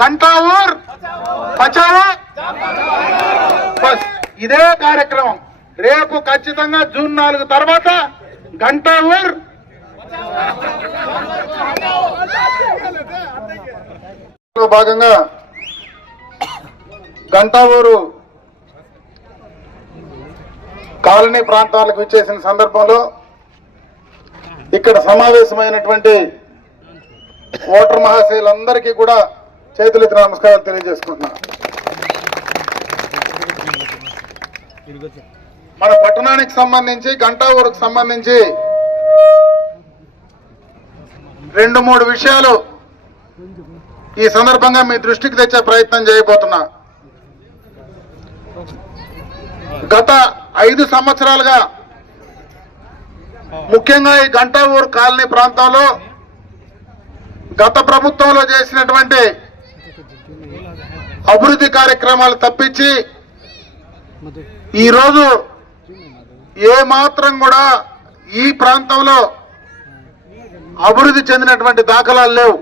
గంటా ఊర్ బచావో బస్ ఇదే కార్యక్రమం రేపు ఖచ్చితంగా జూన్ 4 తర్వాత గంటా ఊర్ భాగంగా గంటా ఊరు కాలనీ ప్రాంతాలకు విచ్చేసిన సందర్భంలో ఇక్కడ సమావేశమైనటువంటి ఓటర్ మహాశయులందరికీ కూడా చేతులెత్తి నమస్కారాలు తెలియజేసుకుంటున్నాను. మన పట్టణానికి సంబంధించి గంటా ఊరుకు సంబంధించి 2-3 విషయాలు ఈ సందర్భంగా మీ దృష్టికి తెచ్చే ప్రయత్నం చేయబోతున్నా. గత 5 సంవత్సరాలుగా ముఖ్యంగా ఈ గంటా ఊరు కాలనీ ప్రాంతంలో గత ప్రభుత్వంలో చేసినటువంటి అభివృద్ధి కార్యక్రమాలు తప్పించి ఈరోజు ఏ మాత్రం కూడా ఈ ప్రాంతంలో అభివృద్ధి చెందినటువంటి దాఖలాలు లేవు.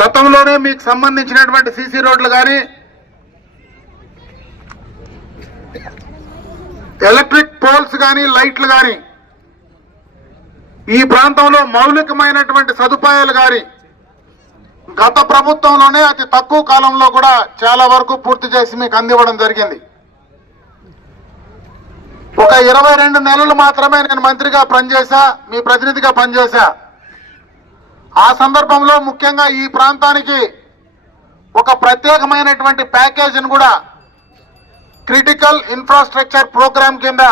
గతంలోనే మీకు సంబంధించినటువంటి సీసీ రోడ్లు కానీ ఎలక్ట్రిక్ పోల్స్ కానీ లైట్లు కానీ ఈ ప్రాంతంలో మౌలికమైనటువంటి సదుపాయాలు కానీ గత ప్రభుత్వంలోనే అతి తక్కువ కాలంలో కూడా చాలా వరకు పూర్తి చేసి మీకు అందివ్వడం జరిగింది. ఒక 22 నెలలు మాత్రమే నేను మంత్రిగా పనిచేశా, మీ ప్రతినిధిగా పనిచేశా. ఆ సందర్భంలో ముఖ్యంగా ఈ ప్రాంతానికి ఒక ప్రత్యేకమైనటువంటి ప్యాకేజీని కూడా క్రిటికల్ ఇన్ఫ్రాస్ట్రక్చర్ ప్రోగ్రాం కింద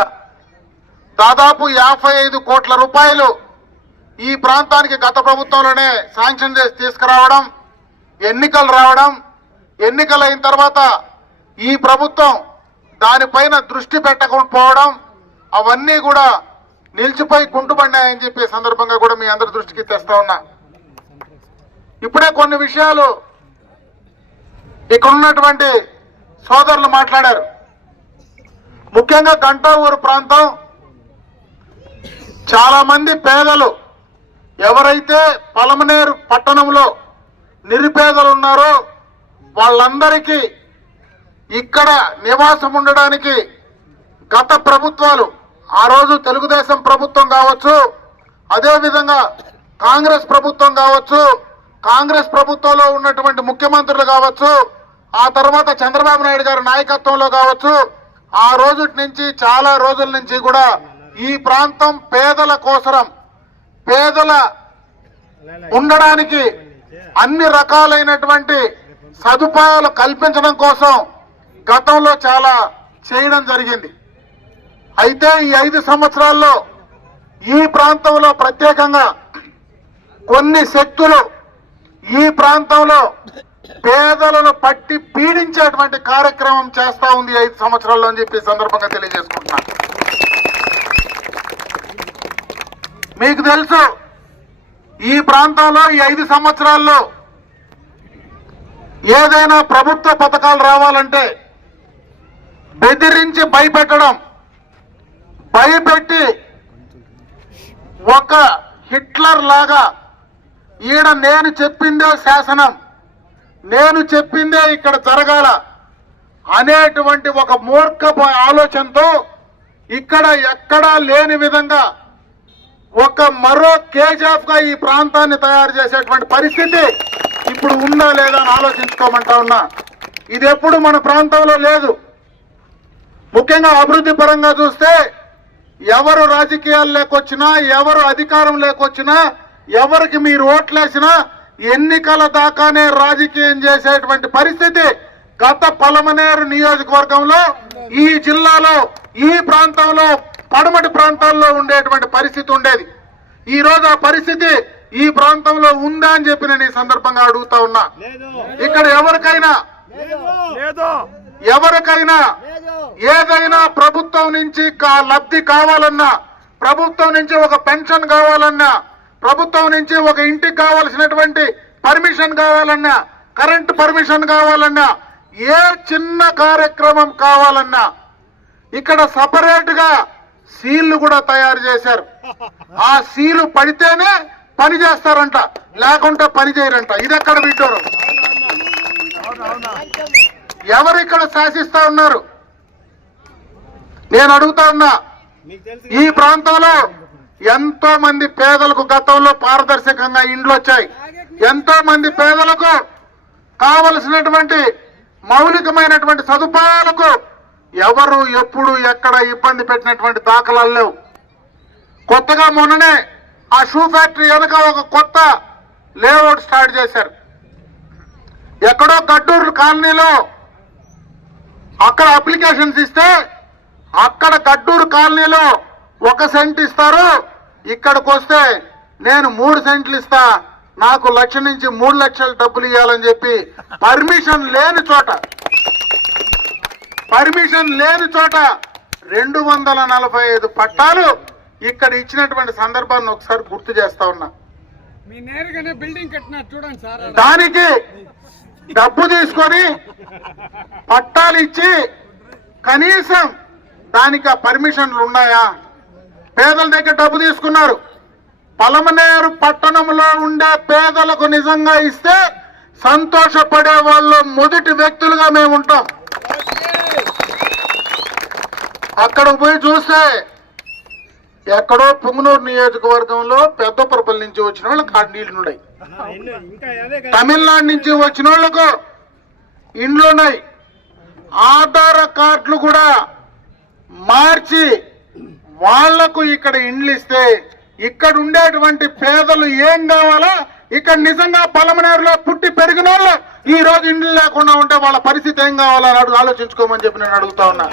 దాదాపు 55 కోట్ల రూపాయలు ఈ ప్రాంతానికి గత ప్రభుత్వంలోనే శాంక్షన్ చేసి తీసుకురావడం, ఎన్నికలు రావడం, ఎన్నికలు అయిన తర్వాత ఈ ప్రభుత్వం దానిపైన దృష్టి పెట్టకపోవడం, అవన్నీ కూడా నిలిచిపోయి కుంటుపడినాయని చెప్పే సందర్భంగా కూడా మీ అందరి దృష్టికి తెస్తా ఉన్నా. ఇప్పుడే కొన్ని విషయాలు ఇక్కడ ఉన్నటువంటి సోదరులు మాట్లాడారు. ముఖ్యంగా గంటా ఊరు ప్రాంతం చాలా మంది పేదలు ఎవరైతే పలమనేరు పట్టణంలో నిరుపేదలు ఉన్నారో వాళ్ళందరికీ ఇక్కడ నివాసం ఉండడానికి గత ప్రభుత్వాలు, ఆ రోజు తెలుగుదేశం ప్రభుత్వం కావచ్చు, అదేవిధంగా కాంగ్రెస్ ప్రభుత్వం కావచ్చు, కాంగ్రెస్ ప్రభుత్వంలో ఉన్నటువంటి ముఖ్యమంత్రులు కావచ్చు, ఆ తర్వాత చంద్రబాబు నాయుడు గారి నాయకత్వంలో కావచ్చు, ఆ రోజు నుంచి చాలా రోజుల నుంచి కూడా ఈ ప్రాంతం పేదల కోసరం, పేదల ఉండడానికి అన్ని రకాలైనటువంటి సదుపాయాలు కల్పించడం కోసం గతంలో చాలా చేయడం జరిగింది. అయితే ఈ 5 సంవత్సరాల్లో ఈ ప్రాంతంలో ప్రత్యేకంగా కొన్ని శక్తులు ఈ ప్రాంతంలో పేదలను పట్టి పీడించేటువంటి కార్యక్రమం చేస్తా ఉంది 5 సంవత్సరాల్లో అని చెప్పి సందర్భంగా తెలియజేసుకుంటున్నాను. మీకు తెలుసు ఈ ప్రాంతంలో ఈ 5 సంవత్సరాల్లో ఏదైనా ప్రభుత్వ పథకాలు రావాలంటే బెదిరించి భయపెట్టడం, భయపెట్టి ఒక హిట్లర్ లాగా ఈడ నేను చెప్పిందే శాసనం, నేను చెప్పిందే ఇక్కడ జరగాల అనేటువంటి ఒక మూర్ఖపు ఆలోచనతో ఇక్కడ ఎక్కడా లేని విధంగా ఒక మరో కేజీఎఫ్ గా ఈ ప్రాంతాన్ని తయారు చేసేటువంటి పరిస్థితి ఇప్పుడు ఉందా లేదా అని ఆలోచించుకోమంటా ఉన్నా. ఇది ఎప్పుడు మన ప్రాంతంలో లేదు. ముఖ్యంగా అభివృద్ధి పరంగా చూస్తే ఎవరు రాజకీయాలు లేకొచ్చినా, ఎవరు అధికారం లేకొచ్చినా, ఎవరికి మీరు ఓట్లేసినా ఎన్నికల దాకానే రాజకీయం చేసేటువంటి పరిస్థితి గత పలమనేరు నియోజకవర్గంలో, ఈ జిల్లాలో, ఈ ప్రాంతంలో, పడమటి ప్రాంతాల్లో ఉండేటువంటి పరిస్థితి ఉండేది. ఈ రోజు ఆ పరిస్థితి ఈ ప్రాంతంలో ఉందా అని చెప్పి నేను ఈ సందర్భంగా అడుగుతా ఉన్నా. ఇక్కడ ఎవరికైనా ఏదైనా ప్రభుత్వం నుంచి లబ్ధి కావాలన్నా, ప్రభుత్వం నుంచి ఒక పెన్షన్ కావాలన్నా, ప్రభుత్వం నుంచి ఒక ఇంటికి కావాల్సినటువంటి పర్మిషన్ కావాలన్నా, కరెంటు పర్మిషన్ కావాలన్నా, ఏ చిన్న కార్యక్రమం కావాలన్నా ఇక్కడ సపరేట్ గా సీళ్లు కూడా తయారు చేశారు. ఆ సీలు పడితేనే పని చేస్తారంట. లేకుంటే పని చేయరంట. ఇది ఎక్కడ వింటారు? ఎవరు ఇక్కడ శాసిస్తా ఉన్నారు? నేను అడుగుతా ఉన్నా. ఈ ప్రాంతంలో ఎంతో మంది పేదలకు గతంలో పారదర్శకంగా ఇండ్లు వచ్చాయి. ఎంతో మంది పేదలకు కావలసినటువంటి మౌలికమైనటువంటి సదుపాయాలకు ఎవరు ఎప్పుడు ఎక్కడ ఇబ్బంది పెట్టినటువంటి దాఖలాలు లేవు. కొత్తగా మొన్ననే ఆ షూ ఫ్యాక్టరీ వెనుక ఒక కొత్త లేఅవుట్ స్టార్ట్ చేశారు. ఎక్కడో గడ్డూరు కాలనీలో అక్కడ అప్లికేషన్స్ ఇస్తే అక్కడ గడ్డూరు కాలనీలో 1 సెంట్ ఇస్తారు. ఇక్కడికి వస్తే నేను 3 సెంట్లు ఇస్తా, నాకు 1 లక్ష నుంచి 3 లక్షలు డబ్బులు ఇవ్వాలని చెప్పి పర్మిషన్ లేని చోట 245 పట్టాలు ఇక్కడ ఇచ్చినటువంటి సందర్భాన్ని ఒకసారి గుర్తు చేస్తా ఉన్నా. దానికి డబ్బు తీసుకొని పట్టాలు ఇచ్చి కనీసం దానికి ఆ పర్మిషన్లు ఉన్నాయా? పేదల దగ్గర డబ్బు తీసుకున్నారు. పలమనేరు పట్టణంలో ఉండే పేదలకు నిజంగా ఇస్తే సంతోషపడే వాళ్ళు మొదటి వ్యక్తులుగా మేము ఉంటాం. అక్కడికి పోయి చూస్తే ఎక్కడో పుంగనూరు నియోజకవర్గంలో పెద్దపరపల్లి నుంచి వచ్చిన వాళ్ళకి ఆ నీళ్లు ఉన్నాయి. తమిళనాడు నుంచి వచ్చిన వాళ్ళకు ఇండ్లు ఉన్నాయి. ఆధార్ కార్డులు కూడా మార్చి వాళ్లకు ఇక్కడ ఇండ్లు ఇస్తే ఇక్కడ ఉండేటువంటి పేదలు ఏం కావాలా, ఇక్కడ నిజంగా పలమనేరులో పుట్టి పెరిగిన వాళ్ళు ఈ రోజు ఇండ్లు లేకుండా ఉంటే వాళ్ళ పరిస్థితి ఏం కావాలని ఆలోచించుకోమని చెప్పి నేను అడుగుతా ఉన్నా.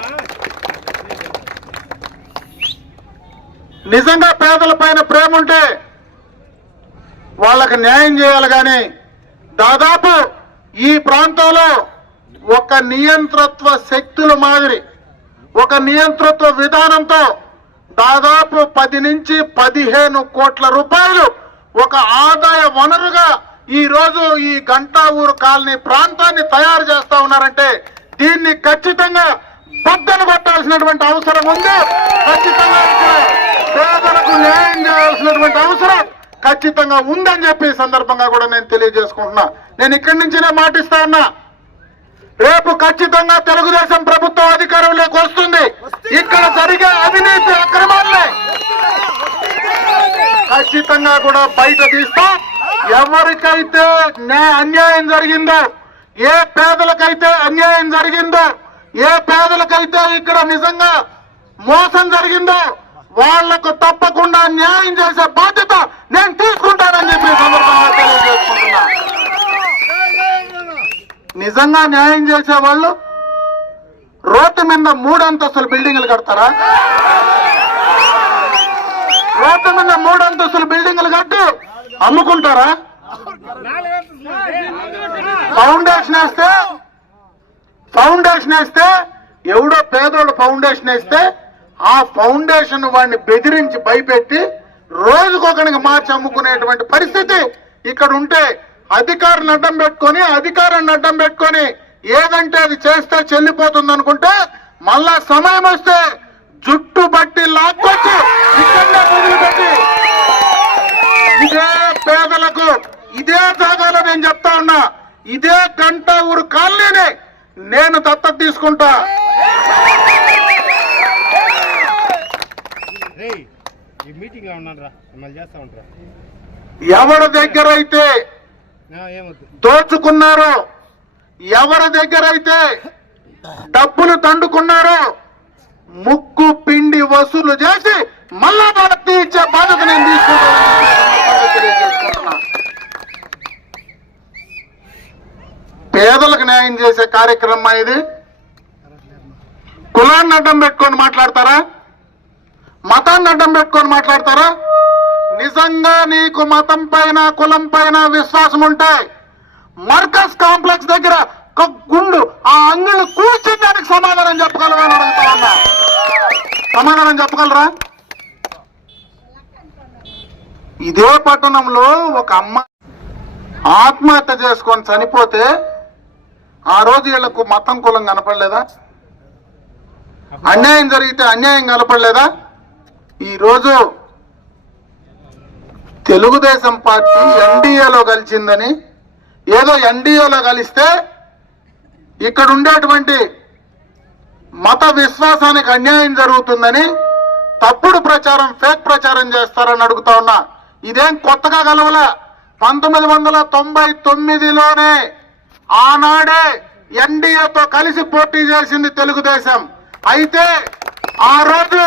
నిజంగా పేదల పైన ప్రేమ ఉంటే వాళ్ళకి న్యాయం చేయాలి. కానీ దాదాపు ఈ ప్రాంతంలో ఒక నియంతృత్వ శక్తుల మాదిరి, ఒక నియంతృత్వ విధానంతో దాదాపు 10 నుంచి 15 కోట్ల రూపాయలు ఒక ఆదాయ వనరుగా ఈ రోజు ఈ గంటా ఊరు కాలనీ ప్రాంతాన్ని తయారు చేస్తా ఉన్నారంటే దీన్ని ఖచ్చితంగా బద్దలు కొట్టాల్సినటువంటి అవసరం ఉంది. ఖచ్చితంగా పేదలకు న్యాయం చేయాల్సినటువంటి అవసరం ఖచ్చితంగా ఉందని చెప్పి సందర్భంగా కూడా నేను తెలియజేసుకుంటున్నా. నేను ఇక్కడి నుంచినే మాటిస్తా ఉన్నా. రేపు ఖచ్చితంగా తెలుగుదేశం ప్రభుత్వం అధికారంలోకి వస్తుంది. ఇక్కడ జరిగే అవినీతి అక్రమాలే ఖచ్చితంగా కూడా బయట తీస్తాం. ఎవరికైతే అన్యాయం జరిగిందో, ఏ పేదలకైతే అన్యాయం జరిగిందో, ఏ పేదలకైతే ఇక్కడ నిజంగా మోసం జరిగిందో వాళ్లకు తప్పకుండా న్యాయం చేసే బాధ్యత నేను తీసుకుంటానని చెప్పి సందర్భంగా తెలియజేసుకుంటున్నా. నిజంగా న్యాయం చేసే వాళ్ళు రోడ్డు మీద 3 అంతస్తుల బిల్డింగ్లు కడతారా? రోడ్డు మీద 3 అంతస్తుల బిల్డింగ్లు కట్టి అమ్ముకుంటారా? ఫౌండేషన్ వేస్తే ఎవడో పేదోడు ఫౌండేషన్ వేస్తే ఆ ఫౌండేషన్ వాడిని బెదిరించి భయపెట్టి రోజుకొకరికి మార్చి అమ్ముకునేటువంటి పరిస్థితి ఇక్కడ ఉంటే అధికారాన్ని అడ్డం పెట్టుకొని ఏదంటే అది చేస్తే చెల్లిపోతుంది అనుకుంటే మళ్ళా సమయం వస్తే జుట్టు బట్టి లాక్కొచ్చి ఇక్కడనే మొదలుపెట్టి ఇదే పేదలకు ఇదే జాగాలో నేను చెప్తా ఉన్నా, ఇదే గంటా ఊరు కాలనీని నేను దత్తత తీసుకుంటా. ఎవరి దగ్గర అయితే దోచుకున్నారో, ఎవరి దగ్గర అయితే డబ్బులు తండుకున్నారో ముక్కు పిండి వసూలు చేసి మళ్ళా వాళ్ళకి తీర్చే బాధ్యత నేను తీసుకుంటున్నా. పేదలకు న్యాయం చేసే కార్యక్రమం ఇది. కులాన్ని అడ్డం పెట్టుకొని మాట్లాడతారా? మతాన్ని అడ్డం పెట్టుకొని మాట్లాడతారా? నిజంగా నీకు మతం పైన కులం పైన విశ్వాసం ఉంటే మర్కజ్ కాంప్లెక్స్ దగ్గర ఒక గుండు ఆ అంగిళ్ళు కూర్చుని దానికి సమాధానం చెప్పగలరా అని అడుగుతా ఉన్నా. సమాధానం చెప్పగలరా? ఇదే పట్టణంలో ఒక అమ్మాయి ఆత్మహత్య చేసుకొని చనిపోతే ఆ రోజు వీళ్లకు మతం కులం కనపడలేదా? అన్యాయం జరిగితే అన్యాయం కనపడలేదా? ఈరోజు తెలుగుదేశం పార్టీ ఎన్డీఏలో కలిసిందని, ఏదో ఎన్డీఏలో కలిస్తే ఇక్కడ ఉండేటువంటి మత విశ్వాసానికి అన్యాయం జరుగుతుందని తప్పుడు ప్రచారం, ఫేక్ ప్రచారం చేస్తారని అడుగుతా ఉన్నా. ఇదేం కొత్తగా కలవల. 1999లోనే ఆనాడే ఎన్డీఏతో కలిసి పోటీ చేసింది తెలుగుదేశం. అయితే ఆ రోజు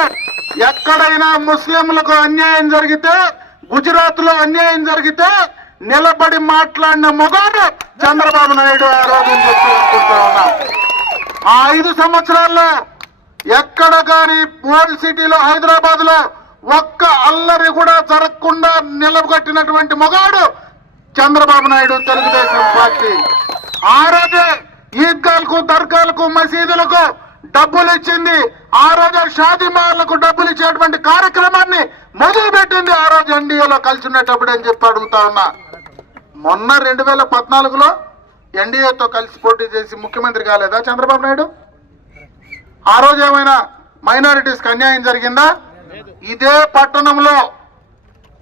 ఎక్కడైనా ముస్లింలకు అన్యాయం జరిగితే, గుజరాత్ లో అన్యాయం జరిగితే నిలబడి మాట్లాడిన మొగాడు చంద్రబాబు నాయుడు. ఆ రోజు చెప్పుకుంటా ఉన్నా. ఆ 5 సంవత్సరాల్లో ఎక్కడ కానీ ఓల్డ్ సిటీలో, హైదరాబాద్ లో ఒక్క అల్లరి కూడా జరగకుండా నిలబెట్టినటువంటి మొగాడు చంద్రబాబు నాయుడు, తెలుగుదేశం పార్టీ. ఆ రోజే ఈద్గాలకు, దర్గాలకు, మసీదులకు డబ్బులు ఇచ్చింది. ఆ రోజే షాదీ మహల్లకు డబ్బులు ఇచ్చేటువంటి కార్యక్రమాన్ని మొదలుపెట్టింది ఆ రోజు ఎన్డీఏలో కలిసి ఉన్నప్పుడు అని చెప్పి అడుగుతా ఉన్నా. మొన్న 2014లో ఎన్డీఏతో కలిసి పోటీ చేసి ముఖ్యమంత్రి కాలేదా చంద్రబాబు నాయుడు? ఆ రోజు ఏమైనా మైనారిటీస్కి అన్యాయం జరిగిందా? ఇదే పట్టణంలో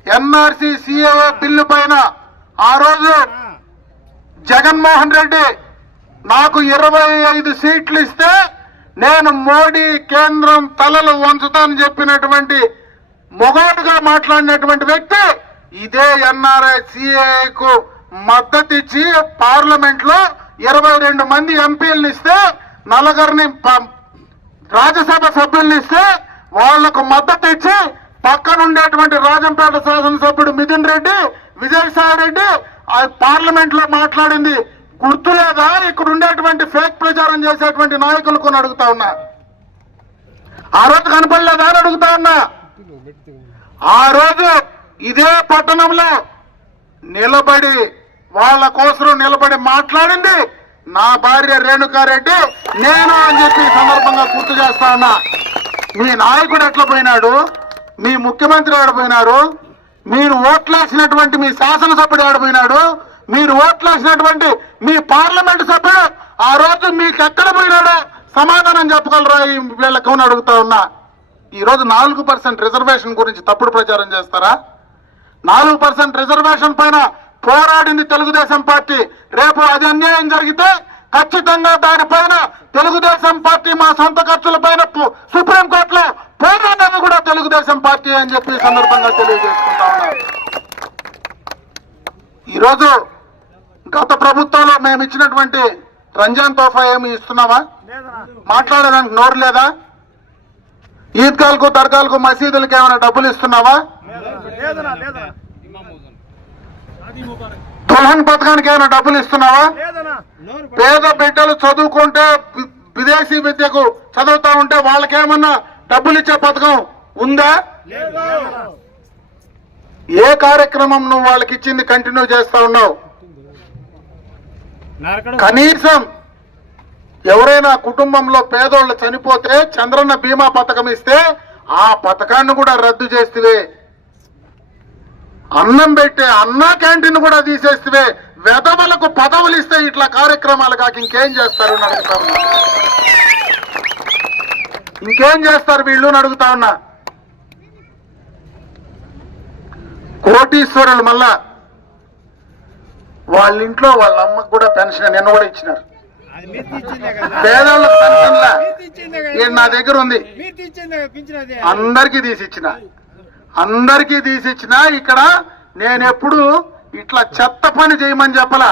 ఎన్ఆర్సీ సిఏఏ బిల్లు పైన ఆ రోజు జగన్మోహన్ రెడ్డి నాకు 25 సీట్లు ఇస్తే నేను మోడీ కేంద్రం తలలు వంచుతానని చెప్పినటువంటి మొగాడుగా మాట్లాడినటువంటి వ్యక్తి ఇదే ఎన్ఆర్ఐ సిఏకు మద్దతు ఇచ్చి పార్లమెంట్ లో 22 మంది ఎంపీలను ఇస్తే, 4 రాజ్యసభ సభ్యులను ఇస్తే వాళ్లకు మద్దతు ఇచ్చి పక్కనుండేటువంటి రాజంపేట శాసనసభ్యుడు మిథున్ రెడ్డి, విజయసాయి రెడ్డి పార్లమెంట్ లో మాట్లాడింది గుర్తులేదా? ఇక్కడ ఉండేటువంటి ఫేక్ ప్రచారం చేసేటువంటి నాయకులకు అడుగుతా ఉన్నా. ఆ రోజు కనపడలేదా అని అడుగుతా ఉన్నా. ఆ రోజు ఇదే పట్టణంలో నిలబడి వాళ్ళ కోసం నిలబడి మాట్లాడింది నా భార్య రేణుకారెడ్డి, నేను అని చెప్పి సందర్భంగా గుర్తు చేస్తా ఉన్నా. మీ నాయకుడు ఎట్లా పోయినాడు? మీ ముఖ్యమంత్రి ఆడిపోయినారు? మీరు ఓట్లేసినటువంటి మీ శాసనసభ్యుడు ఆడిపోయినాడు? మీరు ఓట్లేసినటువంటి మీ పార్లమెంటు సభ్యుడు ఆ రోజు మీకు ఎక్కడ పోయినాడో సమాధానం చెప్పగలరా వీళ్ళకు అని అడుగుతా ఉన్నా. ఈ రోజు 4% రిజర్వేషన్ గురించి తప్పుడు ప్రచారం చేస్తారా? 4% రిజర్వేషన్ పైన పోరాడింది తెలుగుదేశం పార్టీ. రేపు అది అన్యాయం జరిగితే ఖచ్చితంగా దానిపైన తెలుగుదేశం పార్టీ మా సొంత ఖర్చుల పైన సుప్రీంకోర్టులో పోరాడేది కూడా తెలుగుదేశం పార్టీ అని చెప్పి సందర్భంగా తెలియజేసుకుంటా ఉన్నారు. ఈరోజు గత ప్రభుత్వంలో మేము ఇచ్చినటువంటి రంజాన్ తోఫా ఏమి ఇస్తున్నావా? మాట్లాడడానికి నోరు లేదా? ఈద్గాలకు, దర్గాలకు, మసీదులకు ఏమైనా డబ్బులు ఇస్తున్నావా? దుల్హన్ పథకానికి ఏమైనా డబ్బులు ఇస్తున్నావా? పేద బిడ్డలు చదువుకుంటే, విదేశీ విద్యకు చదువుతా ఉంటే వాళ్ళకేమన్నా డబ్బులు ఇచ్చే పథకం ఉందా? ఏ కార్యక్రమం నువ్వు వాళ్ళకి ఇచ్చింది కంటిన్యూ చేస్తా ఉన్నావు? కనీసం ఎవరైనా కుటుంబంలో పేదోళ్ళు చనిపోతే చంద్రన్న బీమా పథకం ఇస్తే ఆ పథకాన్ని కూడా రద్దు చేస్తే, అన్నం పెట్టే అన్నా క్యాంటీన్ కూడా తీసేస్తే, వెధవలకు పదవులు ఇస్తే ఇట్లా కార్యక్రమాలు కాక ఇంకేం చేస్తారు అని అడుగుతా ఉన్నా. ఇంకేం చేస్తారు వీళ్ళు అని అడుగుతా ఉన్నా. కోటీశ్వరులు మళ్ళా వాళ్ళ ఇంట్లో వాళ్ళ అమ్మకు కూడా పెన్షన్ నిన్న కూడా ఇచ్చినారు. పేదవాళ్ళకి పెన్షన్లా నా దగ్గర ఉంది, అందరికీ తీసిచ్చిన. ఇక్కడ నేనెప్పుడు ఇట్లా చెత్త పని చేయమని చెప్పలా.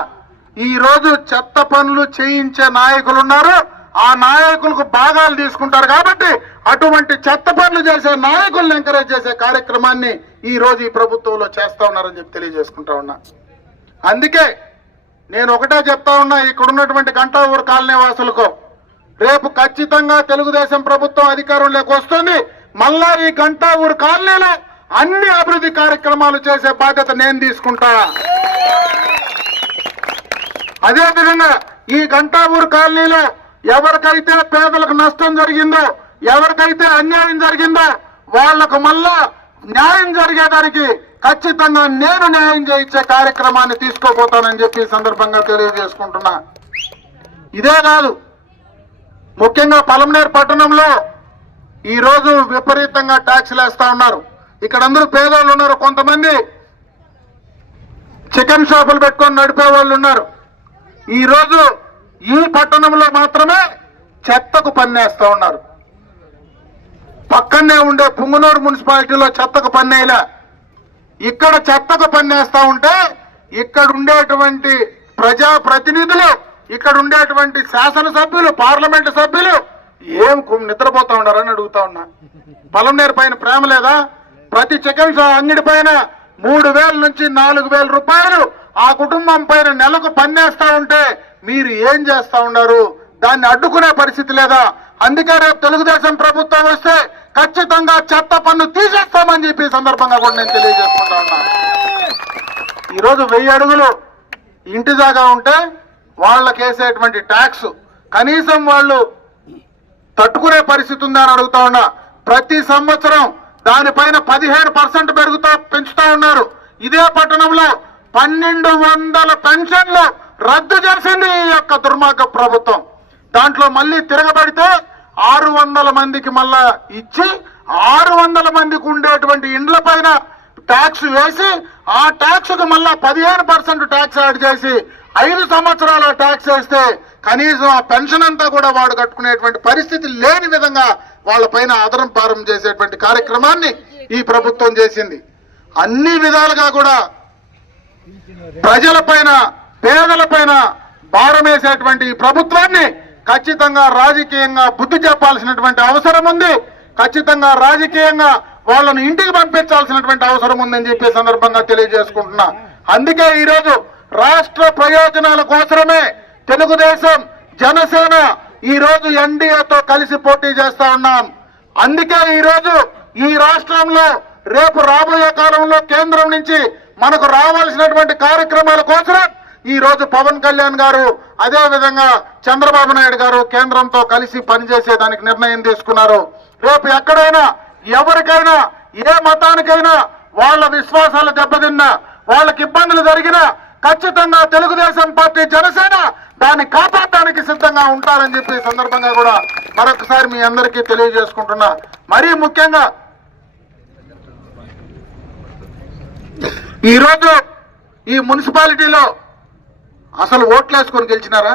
ఈ రోజు చెత్త పనులు చేయించే నాయకులు ఉన్నారు, ఆ నాయకులకు భాగాలు తీసుకుంటారు కాబట్టి అటువంటి చెత్త పనులు చేసే నాయకులను ఎంకరేజ్ చేసే కార్యక్రమాన్ని ఈ రోజు ఈ ప్రభుత్వంలో చేస్తా ఉన్నారని చెప్పి తెలియజేసుకుంటా ఉన్నా. అందుకే నేను ఒకటే చెప్తా ఉన్నా, ఇక్కడ ఉన్నటువంటి గంటావూరు కాలనీ వాసులకు రేపు ఖచ్చితంగా తెలుగుదేశం ప్రభుత్వం అధికారంలోకి వస్తుంది. మళ్ళా ఈ గంటావూరు కాలనీలో అన్ని అభివృద్ధి కార్యక్రమాలు చేసే బాధ్యత నేను తీసుకుంటా. అదేవిధంగా ఈ గంటావూరు కాలనీలో ఎవరికైతే పేదలకు నష్టం జరిగిందో, ఎవరికైతే అన్యాయం జరిగిందో వాళ్లకు మళ్ళా న్యాయం జరిగేదానికి ఖచ్చితంగా నేను న్యాయం చేయించే కార్యక్రమాన్ని తీసుకోబోతానని చెప్పి ఈ సందర్భంగా తెలియజేసుకుంటున్నా. ఇదే కాదు, ముఖ్యంగా పలమనేరు పట్టణంలో ఈ రోజు విపరీతంగా ట్యాక్సులు వేస్తా ఉన్నారు. ఇక్కడ అందరూ పేదోళ్ళు ఉన్నారు, కొంతమంది చికెన్ షాపులు పెట్టుకొని నడిపే వాళ్ళు ఉన్నారు. ఈ రోజు ఈ పట్టణంలో మాత్రమే చెత్తకు పన్నేస్తా ఉన్నారు. పక్కనే ఉండే పుంగనూరు మున్సిపాలిటీలో చెత్తకు పన్నేలా, ఇక్కడ చెత్తకు పన్నేస్తా ఉంటే ఇక్కడ ఉండేటువంటి ప్రజాప్రతినిధులు, ఇక్కడ ఉండేటువంటి శాసనసభ్యులు, పార్లమెంటు సభ్యులు ఏం నిద్రపోతా ఉన్నారని అడుగుతా ఉన్నా. పొలంనేరు పైన ప్రేమ లేదా? ప్రతి చికెన్ అంగడి పైన 3,000 నుంచి 4,000 రూపాయలు ఆ కుటుంబం పైన నెలకు పన్నేస్తా ఉంటే మీరు ఏం చేస్తా ఉన్నారు? దాన్ని అడ్డుకునే పరిస్థితి లేదా? అందుకే రేపు తెలుగుదేశం ప్రభుత్వం వస్తే ఖచ్చితంగా చెత్త పన్ను తీసేస్తామని చెప్పి సందర్భంగా కూడా నేను తెలియజేసుకుంటా ఉన్నా. ఈరోజు 1000 అడుగులు ఇంటి జాగా ఉంటే వాళ్ళకి వేసేటువంటి ట్యాక్స్ కనీసం వాళ్ళు తట్టుకునే పరిస్థితి ఉందా అని అడుగుతా ఉన్నా. ప్రతి సంవత్సరం దానిపైన 15% పెంచుతా ఉన్నారు. ఇదే పట్టణంలో 1200 పెన్షన్లు రద్దు చేసింది ఈ యొక్క దుర్మార్గ ప్రభుత్వం. దాంట్లో మళ్ళీ తిరగబడితే 600 మందికి మళ్ళా ఇచ్చి 600 మందికి ఉండేటువంటి ఇండ్ల పైన ట్యాక్స్ వేసి ఆ ట్యాక్స్ కు మళ్ళా 15% ట్యాక్స్ యాడ్ చేసి 5 సంవత్సరాల ట్యాక్స్ వేస్తే కనీసం ఆ పెన్షన్ అంతా కూడా వాడు కట్టుకునేటువంటి పరిస్థితి లేని విధంగా వాళ్ళ పైన ఆదరం పారం చేసేటువంటి కార్యక్రమాన్ని ఈ ప్రభుత్వం చేసింది. అన్ని విధాలుగా కూడా ప్రజల పైన, పేదల పైన భారం వేసేటువంటి ఈ ప్రభుత్వాన్ని ఖచ్చితంగా రాజకీయంగా బుద్ధి చెప్పాల్సినటువంటి అవసరం ఉంది. ఖచ్చితంగా రాజకీయంగా వాళ్ళను ఇంటికి పంపించాల్సినటువంటి అవసరం ఉందని చెప్పే సందర్భంగా తెలియజేసుకుంటున్నా. అందుకే ఈరోజు రాష్ట్ర ప్రయోజనాల కోసమే తెలుగుదేశం, జనసేన ఈ రోజు ఎన్డీఏతో కలిసి పోటీ చేస్తా ఉన్నాం. అందుకే ఈ రోజు ఈ రాష్ట్రంలో రేపు రాబోయే కాలంలో కేంద్రం నుంచి మనకు రావాల్సినటువంటి కార్యక్రమాల కోసం ఈ రోజు పవన్ కళ్యాణ్ గారు, అదే విధంగా చంద్రబాబు నాయుడు గారు కేంద్రంతో కలిసి పనిచేసేదానికి నిర్ణయం తీసుకున్నారు. రేపు ఎక్కడైనా ఎవరికైనా ఏ మతానికైనా వాళ్ళ విశ్వాసాలు దెబ్బతిన్నా, వాళ్ళకి ఇబ్బందులు జరిగినా ఖచ్చితంగా తెలుగుదేశం పార్టీ, జనసేన దాన్ని కాపాడడానికి సిద్ధంగా ఉంటారని చెప్పి సందర్భంగా కూడా మరొకసారి మీ అందరికీ తెలియజేసుకుంటున్నా. మరీ ముఖ్యంగా ఈరోజు ఈ మున్సిపాలిటీలో అసలు ఓట్లేసుకొని గెలిచినారా?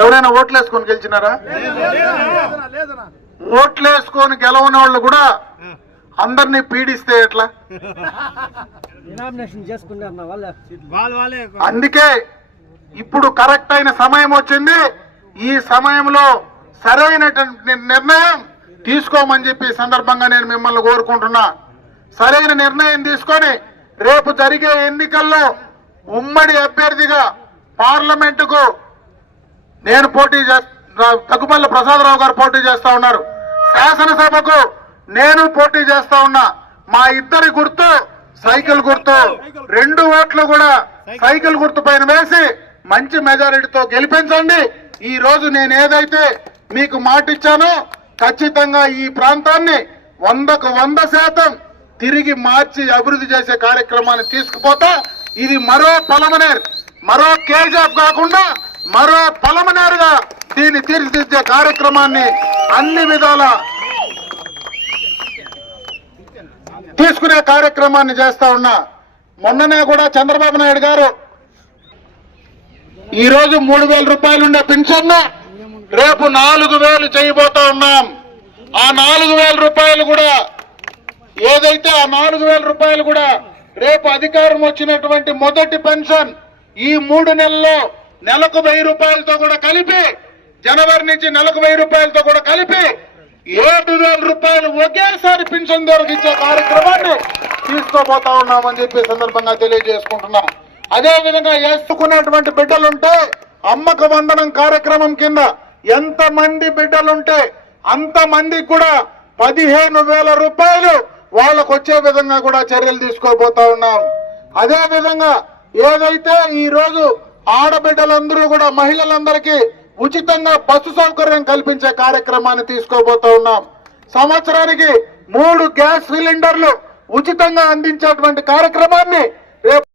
ఎవరైనా ఓట్లేసుకొని గెలిచినారా? ఓట్లేసుకొని గెలవని వాళ్ళు కూడా అందరినీ పీడిస్తే ఎట్లా? అందుకే ఇప్పుడు కరెక్ట్ అయిన సమయం వచ్చింది. ఈ సమయంలో సరైనటువంటి నిర్ణయం తీసుకోమని చెప్పి సందర్భంగా నేను మిమ్మల్ని కోరుకుంటున్నా. సరైన నిర్ణయం తీసుకొని రేపు జరిగే ఎన్నికల్లో ఉమ్మడి అభ్యర్థిగా పార్లమెంటుకు నేను పోటీ చేస్తా, తగ్గుపల్లి ప్రసాదరావు గారు పోటీ చేస్తా ఉన్నారు. శాసనసభకు నేను పోటీ చేస్తా ఉన్నా. మా ఇద్దరి గుర్తు సైకిల్ గుర్తు. 2 ఓట్లు కూడా సైకిల్ గుర్తు పైన వేసి మంచి మెజారిటీతో గెలిపించండి. ఈ రోజు నేను ఏదైతే మీకు మాట ఇచ్చానో ఖచ్చితంగా ఈ ప్రాంతాన్ని 100కు 100% తిరిగి మార్చి అభివృద్ధి చేసే కార్యక్రమాన్ని తీసుకుపోతా. ఇది మరో పలమనేరు, మరో కేజీఎఫ్ కాకుండా మరో పలమనేరుగా దీన్ని తీర్చిదిద్దే కార్యక్రమాన్ని అన్ని విధాల తీసుకునే కార్యక్రమాన్ని చేస్తా ఉన్నా. మొన్ననే కూడా చంద్రబాబు నాయుడు గారు ఈ రోజు 3,000 రూపాయలు ఉండే పెన్షన్ రేపు 4,000 చేయబోతా ఉన్నాం. ఆ 4,000 రూపాయలు కూడా ఏదైతే ఆ 4,000 రూపాయలు కూడా రేపు అధికారం వచ్చినటువంటి మొదటి పెన్షన్ ఈ 3 నెలల్లో నెలకు 1,000 రూపాయలతో కూడా కలిపి, జనవరి నుంచి నెలకు 1,000 రూపాయలతో కూడా కలిపి 7,000 రూపాయలు ఒకేసారి పెన్షన్ దొరికించే కార్యక్రమాన్ని తీసుకోబోతా ఉన్నామని చెప్పి సందర్భంగా తెలియజేసుకుంటున్నాం. అదే విధంగా వేసుకునేటువంటి బిడ్డలుంటే అమ్మక వందనం కార్యక్రమం కింద ఎంతమంది బిడ్డలుంటే అంతమందికి కూడా 15,000 రూపాయలు వాళ్ళకు వచ్చే విధంగా కూడా చర్యలు తీసుకోబోతా ఉన్నాం. అదే విధంగా ఏదైతే ఈ రోజు ఆడబిడ్డలందరూ కూడా మహిళలందరికీ ఉచితంగా బస్సు సౌకర్యం కల్పించే కార్యక్రమాన్ని తీసుకోబోతా ఉన్నాం. సంవత్సరానికి 3 గ్యాస్ సిలిండర్లు ఉచితంగా అందించేటువంటి కార్యక్రమాన్ని